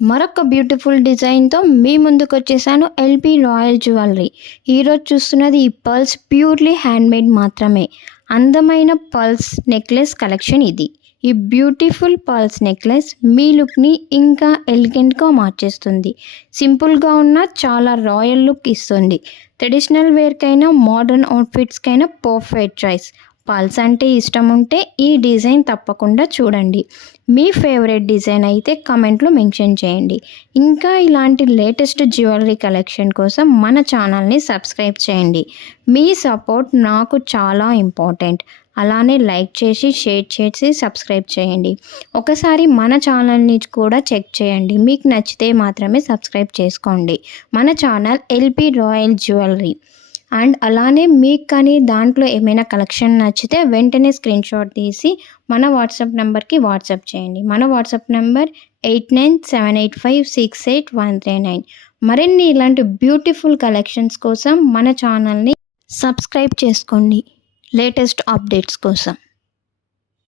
మరొక బ్యూటిఫుల్ డిజైన్తో మీ ముందుకు వచ్చేసాను. LB royal jewellery. ఈరోజు చూస్తున్నది ఈ పర్ల్స్ ప్యూర్లీ హ్యాండ్మేడ్ మాత్రమే. అందమైన పర్ల్స్ నెక్లెస్ కలెక్షన్ ఇది. ఈ బ్యూటిఫుల్ పర్ల్స్ నెక్లెస్ మీ లుక్ని ఇంకా ఎలిగెంట్గా మార్చేస్తుంది. సింపుల్గా ఉన్న చాలా రాయల్ లుక్ ఇస్తుంది. ట్రెడిషనల్ వేర్కైనా మోడర్న్ అవుట్ఫిట్స్కైనా పర్ఫెక్ట్ చాయిస్. పర్ల్స్ అంటే ఇష్టం ఉంటే ఈ డిజైన్ తప్పకుండా చూడండి. మీ ఫేవరెట్ డిజైన్ అయితే కమెంట్లో మెన్షన్ చేయండి. ఇంకా ఇలాంటి లేటెస్ట్ జ్యువెలరీ కలెక్షన్ కోసం మన ఛానల్ని సబ్స్క్రైబ్ చేయండి. మీ సపోర్ట్ నాకు చాలా ఇంపార్టెంట్. అలానే లైక్ చేసి షేర్ చేసి సబ్స్క్రైబ్ చేయండి. ఒకసారి మన ఛానల్ని కూడా చెక్ చేయండి. మీకు నచ్చితే మాత్రమే సబ్స్క్రైబ్ చేసుకోండి. మన channel LB royal jewellery. And అలానే మీకు కానీ దాంట్లో ఏమైనా కలెక్షన్ నచ్చితే వెంటనే స్క్రీన్ షాట్ తీసి మన వాట్సాప్ నెంబర్కి వాట్సాప్ చేయండి. మన వాట్సాప్ నెంబర్ 8978568139. మరిన్ని ఇలాంటి బ్యూటిఫుల్ కలెక్షన్స్ కోసం మన ఛానల్ని సబ్స్క్రైబ్ చేసుకోండి లేటెస్ట్ అప్డేట్స్ కోసం.